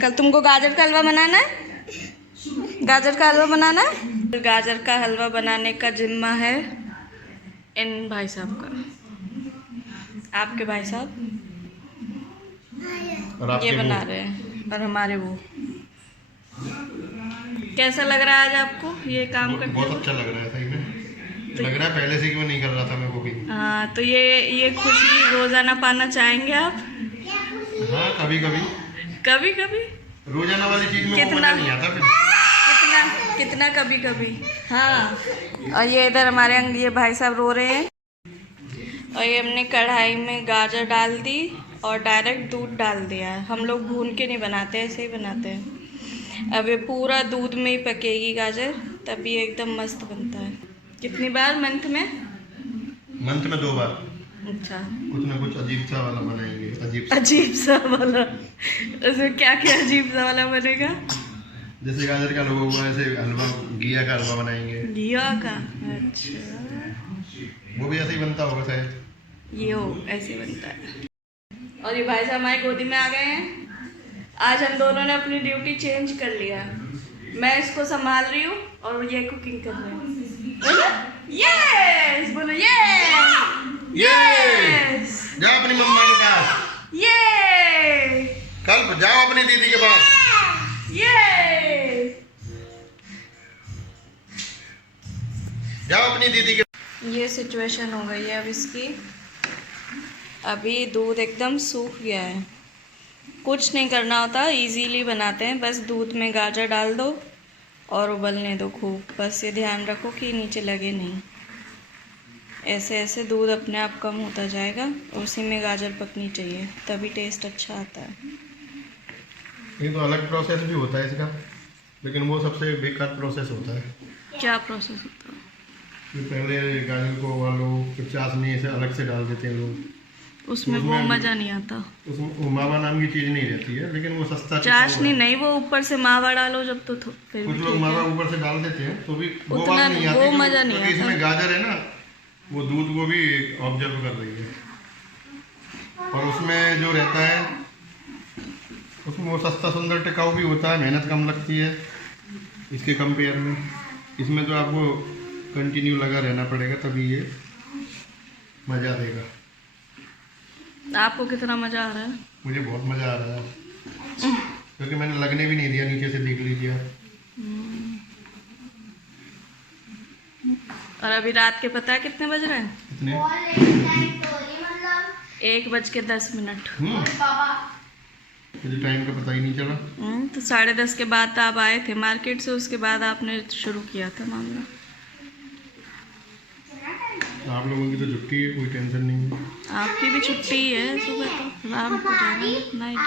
कल तुमको गाजर का हलवा बनाना है, गाजर का हलवा बनाना है। गाजर का हलवा बनाने का जिम्मा है इन भाई साहब का। आपके भाई साहब ये बना रहे हैं और हमारे वो। कैसा लग रहा है आज आपको ये काम करते? बहुत अच्छा लग रहा है, सही में लग रहा है। पहले से क्यों नहीं कर रहा था मैं वो भी। हाँ, तो ये खुशी रोजाना पाना चाहेंगे आप? हाँ, कभी कभी कभी कभी रोजाना वाली चीज में वो मजा नहीं आता फिर। कितना कभी कभी। हाँ, और ये इधर हमारे ये भाई साहब रो रहे हैं। और ये हमने कढ़ाई में गाजर डाल दी और डायरेक्ट दूध डाल दिया है। हम लोग भून के नहीं बनाते, ऐसे ही बनाते हैं। अब ये पूरा दूध में ही पकेगी गाजर, तभी एकदम मस्त बनता है। कितनी बार मंथ में? मंथ में 2 बार। अच्छा, कुछ ना कुछ अजीब सा वाला बनाएंगे। अजीब सा वाला? उसमें क्या क्या अजीब सा वाला बनेगा? जैसे गाजर का हलवा हुआ, ऐसे हलवा घिया का हलवा बनाएंगे। घिया का? अच्छा, वो भी ऐसे ही बनता होगा शायद। ये हो ऐसे बनता है। और ये भाई साहब हमारी गोदी में आ गए हैं। आज हम दोनों ने अपनी ड्यूटी चेंज कर लिया। मैं इसको संभाल रही हूँ और ये कुकिंग कर रहे हैं। यस बोलो, यस। जाओ अपनी मम्मा के पास। ये कल जाओ अपनी दीदी के पास। ये जाओ अपनी दीदी के। ये सिचुएशन हो गई है अब इसकी। अभी दूध एकदम सूख गया है। कुछ नहीं करना होता, इजीली बनाते हैं। बस दूध में गाजर डाल दो और उबलने दो खूब। बस ये ध्यान रखो कि नीचे लगे नहीं। ऐसे ऐसे दूध अपने आप कम होता जाएगा और उसी में गाजर पकनी चाहिए, तभी टेस्ट अच्छा आता है। ये तो अलग प्रोसेस भी होता है इसका, लेकिन वो सबसे बेकार प्रोसेस होता है। क्या प्रोसेस होता है? फिर पहले गाजर को उबालो, फिर चाशनी ऐसे अलग से डाल देते हैं लोग। उसमें वो मज़ा नहीं आता। उसमें मावा नाम की चीज़ नहीं रहती है, लेकिन वो सस्ता चाशनी नहीं, वो ऊपर से मावा डालो जब तो फिर कुछ लोग मावा ऊपर से डाल देते हैं तो भी वो उतना बात नहीं आती। वो मज़ा नहीं आता। इसमें गाजर है ना, वो दूध को भी ऑब्जर्व कर रही है। और उसमें जो रहता है उसमें वो सस्ता सुंदर टिकाऊ भी होता है, मेहनत कम लगती है इसके कंपेयर में। इसमें तो आपको कंटिन्यू लगा रहना पड़ेगा, तभी ये मज़ा देगा। आपको कितना मज़ा आ रहा है? मुझे बहुत मज़ा आ रहा है, क्योंकि मैंने लगने भी नहीं दिया। नीचे से देख लीजिए। और अभी रात के पता है कितने बज रहे हैं? कितने? 1:10। मुझे टाइम का पता ही नहीं चला। तो 10:30 के बाद आप आए थे मार्केट से, उसके बाद आपने शुरू किया था मामला। आप लोगों की तो छुट्टी है, कोई टेंशन नहीं है। आपकी भी छुट्टी है, सुबह तो रात को जाना नाइट।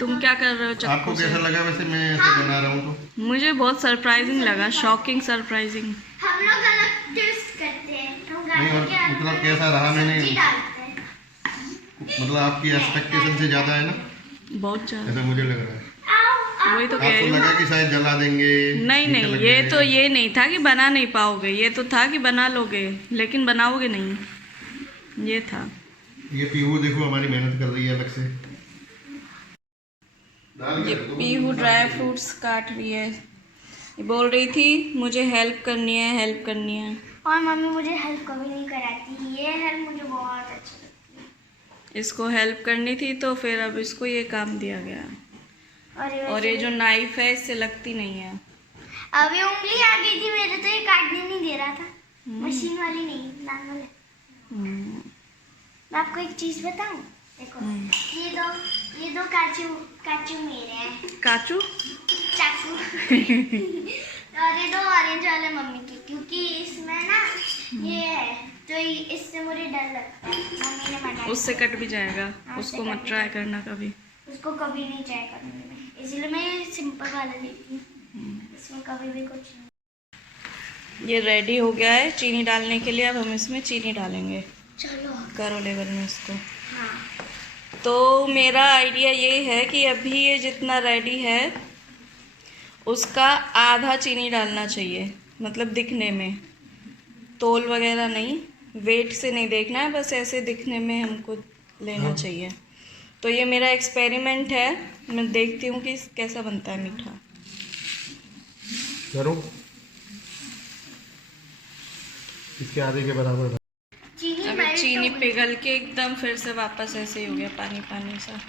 तुम क्या कर रहे हो? आपको कैसा लगा वैसे मैं ऐसे बना रहा हूँ तो? मुझे बहुत सरप्राइजिंग लगा, शॉकिंग सरप्राइजिंग। हम लोग अलग ट्विस्ट करते हैं। नहीं, और मतलब कैसा रहा? मैंने मतलब आपकी एक्सपेक्टेशन से ज़्यादा है ना? बहुत ज़्यादा, ऐसा मुझे लग रहा है। वही तो कह आपको रही हूँ। लगा कि शायद जला देंगे? नहीं, ये नहीं था कि बना नहीं पाओगे। ये तो था कि बना लोगे लेकिन बनाओगे नहीं, ये था। ये पीहू देखो हमारी मेहनत कर रही है अलग से। ये पीहू ड्राई फ्रूट्स काट रही है। ये बोल रही थी मुझे हेल्प करनी है। और मम्मी मुझे हेल्प कभी नहीं कराती। ये हेल्प मुझे बहुत अच्छी लगती है। इसको हेल्प करनी थी तो फिर अब इसको ये काम दिया गया। और ये जो नाइफ है इससे लगती नहीं है। अभी उंगली आ गई थी मेरे, तो ये काटने नहीं दे रहा था। मशीन वाली नहीं, नॉर्मल है। मैं आपको एक चीज बताऊं, देखो। ये दो काचू मेरे हैं। काचू? चाकू। और ये दो ऑरेंज वाले मम्मी की, क्योंकि इसमें ना ये है तो इससे मुझे डर लगता है। मम्मी ने मना। उससे कट भी जाएगा। उसको मत ट्राई करना कभी। उसको कभी नहीं ट्राई करने में, इसलिए मैं ये सिंपल वाला लेती हूँ। इसमें कभी भी कुछ नहीं। ये रेडी हो गया है चीनी डालने के लिए। अब हम इसमें चीनी डालेंगे। चलो करो लेवल में इसको। हाँ। तो मेरा आइडिया ये है कि अभी ये जितना रेडी है उसका आधा चीनी डालना चाहिए, मतलब दिखने में, तोल वगैरह नहीं, वेट से नहीं देखना है, बस ऐसे दिखने में हमको लेना चाहिए। तो ये मेरा एक्सपेरिमेंट है, मैं देखती हूँ कि कैसा बनता है मीठा। करो इसके आधे के बराबर। चीनी अभी मेल्ट चीनी हो गई। पिघल के एकदम फिर से वापस ऐसे ही हो गया, पानी पानी सा।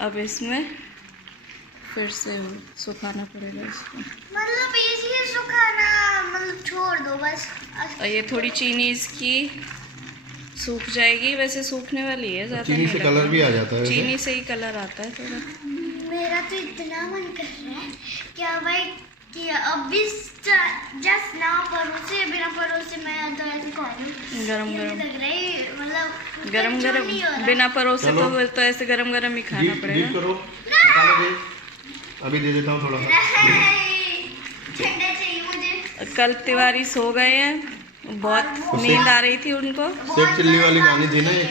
अब इसमें फिर से सुखाना पड़ेगा इसको। मतलब इसे सुखाना, मतलब छोड़ दो बस। और ये थोड़ी चीनी इसकी सूख जाएगी, वैसे सूखने वाली है, ज़्यादा चीनी नहीं से लगता। कलर भी आ जाता है वैसे। चीनी से ही कलर आता है थोड़ा। मेरा तो इतना मन कर रहा है क्या भाई कि अभी जस्ट ना परोसे, बिना परोसे मैं तो ऐसे खा लूं। गरम ये गरम लग रहा है मतलब गरम कंट्रोल गरम नहीं हो रहा। बिना परोसे चलो। तो ऐसे गरम गरम ही खाना डीप पड़ेगा। करो, निकालो दे। अभी दे देता हूँ थोड़ा सा। नहीं, ठंडा चाहिए मुझे। कल तिवारी सो गए हैं, बहुत नींद आ रही थी उनको। सेब चिल्ली वाली कहानी थी ना ये।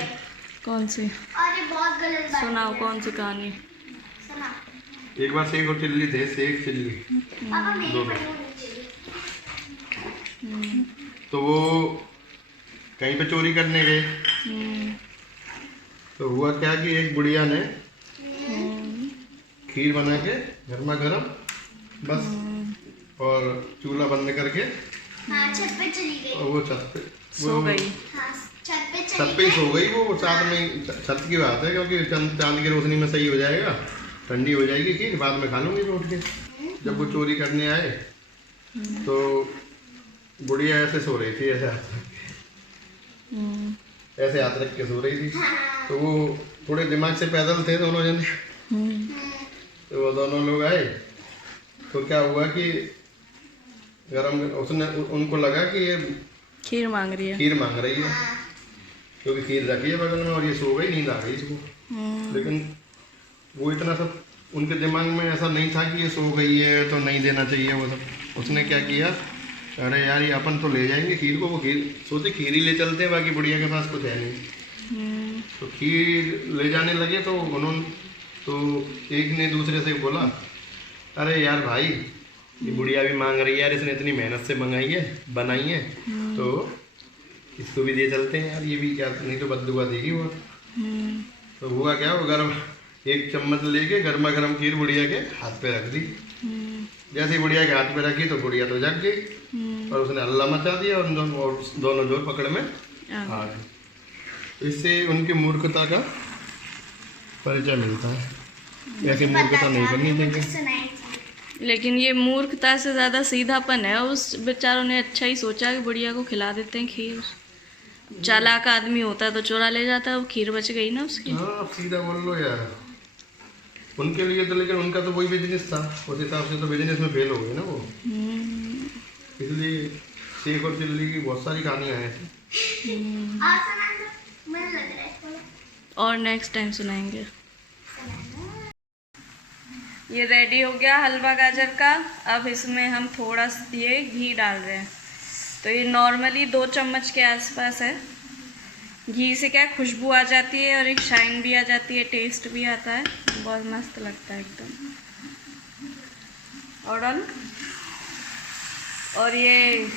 कौन सी? अरे बहुत गलत बात सुनाओ है। कौन सी कहानी। सुना। एक बार सेब और चिल्ली थे, सेब चिल्ली। पापा मेरी दो। पढ़ी होनी चाहिए। तो वो कहीं पे चोरी करने गए। तो हुआ क्या कि एक बुढ़िया ने खीर बना के गर्मा गर्म बस, और चूल्हा बंद करके हाँ छत पे चली गई। और वो छत पे सो गई। हाँ छत पे छत चली पे ही गई। सो गई। वो साथ में ही छत की बात है, क्योंकि चांद की रोशनी में सही हो जाएगा, ठंडी हो जाएगी खीर, बाद में खा लूंगी मैं उठ के। जब वो चोरी करने आए तो बुढ़िया ऐसे सो रही थी, ऐसे हाथ रख के सो रही थी। तो वो थोड़े दिमाग से पैदल थे दोनों जने। तो वो दोनों लोग आए तो क्या हुआ कि गरम उसने उनको लगा कि ये खीर मांग रही है। खीर मांग रही है, क्योंकि खीर रखी है बगल में और ये सो गई, नींद आ गई इसको। लेकिन वो इतना सब उनके दिमाग में ऐसा नहीं था कि ये सो गई है तो नहीं देना चाहिए वो सब। उसने क्या किया, अरे यार ये अपन तो ले जाएंगे खीर को, वो खीर सोचे खीर ही ले चलते हैं, बाकी बुढ़िया के पास कुछ है नहीं। तो खीर ले जाने लगे तो उन्होंने, तो एक ने दूसरे से बोला, अरे यार भाई ये बुढ़िया भी मांग रही है यार, इसने इतनी मेहनत से मंगाई है बनाई है, तो इसको भी दे चलते हैं यार, ये भी क्या, नहीं तो बददुआ देगी वो। तो हुआ क्या, वो गरम एक चम्मच लेके गर्मा गर्म खीर बुढ़िया के हाथ पे रख दी। जैसे ही बुढ़िया के हाथ पे रखी तो बुढ़िया तो जग गई और उसने हल्ला मचा दिया और दोनों जोर पकड़ में आ गए। इससे उनकी मूर्खता का परिचय मिलता है। ऐसी मूर्खता नहीं करनी चाहिए। सुनाई लेकिन ये मूर्खता से ज़्यादा सीधापन है। उस बेचारों ने अच्छा ही सोचा कि बुढ़िया को खिला देते हैं खीर। चालाक आदमी होता तो चुरा ले जाता, वो खीर बच गई ना उसकी। हाँ आप सीधा बोल लो यार, उनके लिए तो, लेकिन उनका तो वही बिजनेस था, उस हिसाब से तो बिजनेस में फेल हो गई ना वो। इसलिए सेब और चिल्ली की बहुत सारी कहानियाँ हैं। और सुना दो, मन लग रहा है थोड़ा। और नेक्स्ट टाइम सुनाएंगे। ये रेडी हो गया हलवा गाजर का। अब इसमें हम थोड़ा ये घी डाल रहे हैं। तो ये नॉर्मली 2 चम्मच के आसपास है। घी से क्या खुशबू आ जाती है और एक शाइन भी आ जाती है, टेस्ट भी आता है, बहुत मस्त लगता है एकदम। और डन। और ये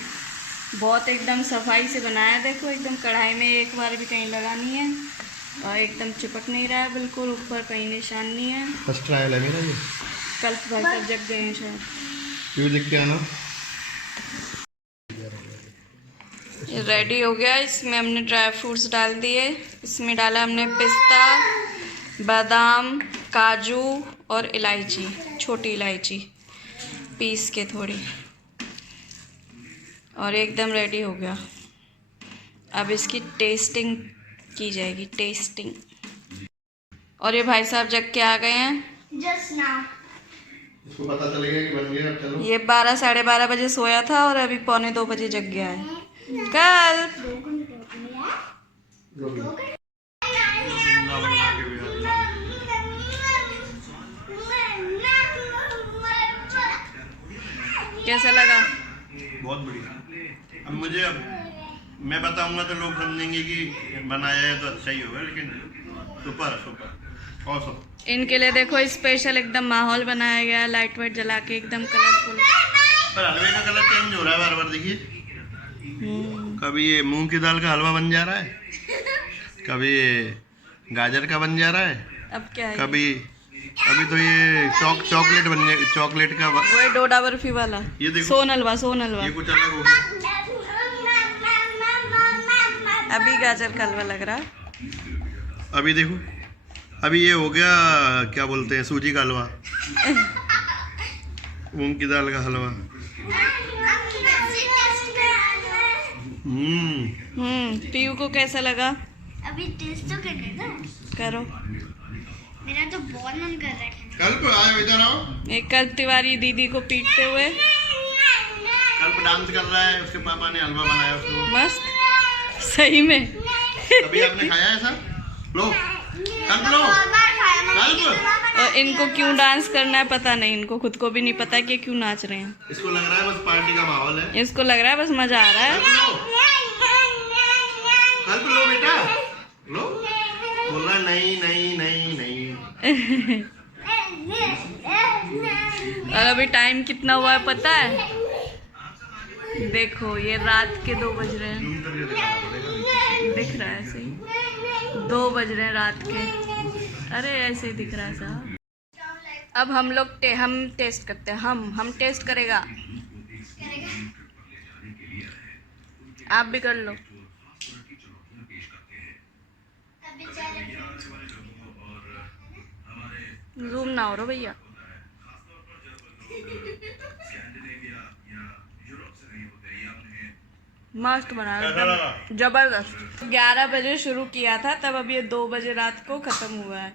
बहुत एकदम सफाई से बनाया है, देखो एकदम कढ़ाई में एक बार भी कहीं लगा नहीं है और एकदम चिपक नहीं रहा है, बिल्कुल ऊपर कहीं निशान नहीं है। फर्स्ट ट्रायल है मेरा ये। कल भाई साहब जग गए हैं शायद। क्यों दिख के आना। ये रेडी हो गया। इसमें हमने ड्राई फ्रूट्स डाल दिए। इसमें डाला हमने पिस्ता, बादाम, काजू और इलायची, छोटी इलायची पीस के थोड़ी, और एकदम रेडी हो गया। अब इसकी टेस्टिंग की जाएगी, टेस्टिंग। और ये भाई साहब जग के आ गए हैं। जस्ट नाउ इसको पता चलेगा कि बन गया। अब चलो। ये 12 साढ़े 12 बजे सोया था और अभी 1:45 बजे जग गया है। कल कैसा लगा? बहुत बढ़िया। अब मुझे, अब मैं बताऊंगा तो लोग समझेंगे कि बनाया है तो अच्छा ही होगा, लेकिन सुपर सुपर ऑसम। इनके लिए देखो स्पेशल एकदम माहौल बनाया गया है, लाइट वाइट जला के एकदम कलरफुल। पर हलवे का कलर चेंज हो रहा है बार बार, देखिए। कभी ये मूंग की दाल का हलवा बन जा रहा है, कभी गाजर का बन जा रहा है, अब क्या है? कभी अभी तो ये चॉकलेट बन जाए, चॉकलेट का वो है डोडा बर्फी वाला। ये देखो, सोन हलवा, सोन हलवा। ये कुछ अलग हो गया। अभी गाजर का हलवा लग रहा। अभी देखो, अभी ये हो गया, क्या बोलते हैं, सूजी का हलवा, मूंग की दाल का हलवा। पीयू को कैसा लगा? अभी टेस्ट तो करने दो। करो। मेरा तो बहुत मन कर रहा है। कल्प आयो, इधर आओ। एक कल्प तिवारी दीदी को पीटते हुए। कल्प डांस कर रहा है, उसके पापा ने हलवा बनाया उसको। मस्त, सही में। कभी आपने खाया ऐसा? लो कल्प, लो कल्प। और इनको क्यों डांस करना है पता नहीं, इनको खुद को भी नहीं पता कि क्यों नाच रहे हैं। इसको लग रहा है बस पार्टी का माहौल है। इसको लग रहा है बस मजा आ रहा है। कल्प लो बेटा, लो। बोल रहा नहीं नहीं नहीं नहीं। और अभी टाइम कितना हुआ है पता है? देखो ये रात के 2 बज रहे हैं। जूम करके दिखाना पड़ेगा। दिख रहा है ऐसे ही, 2 बज रहे हैं रात के। अरे ऐसे ही दिख रहा है साहब। अब हम लोग हम टेस्ट करते हैं। हम टेस्ट करेगा। आप भी कर लो। जूम ना हो रहा भैया। मस्त बना एकदम जबरदस्त। 11 बजे शुरू किया था तब अब ये 2 बजे रात को खत्म हुआ है।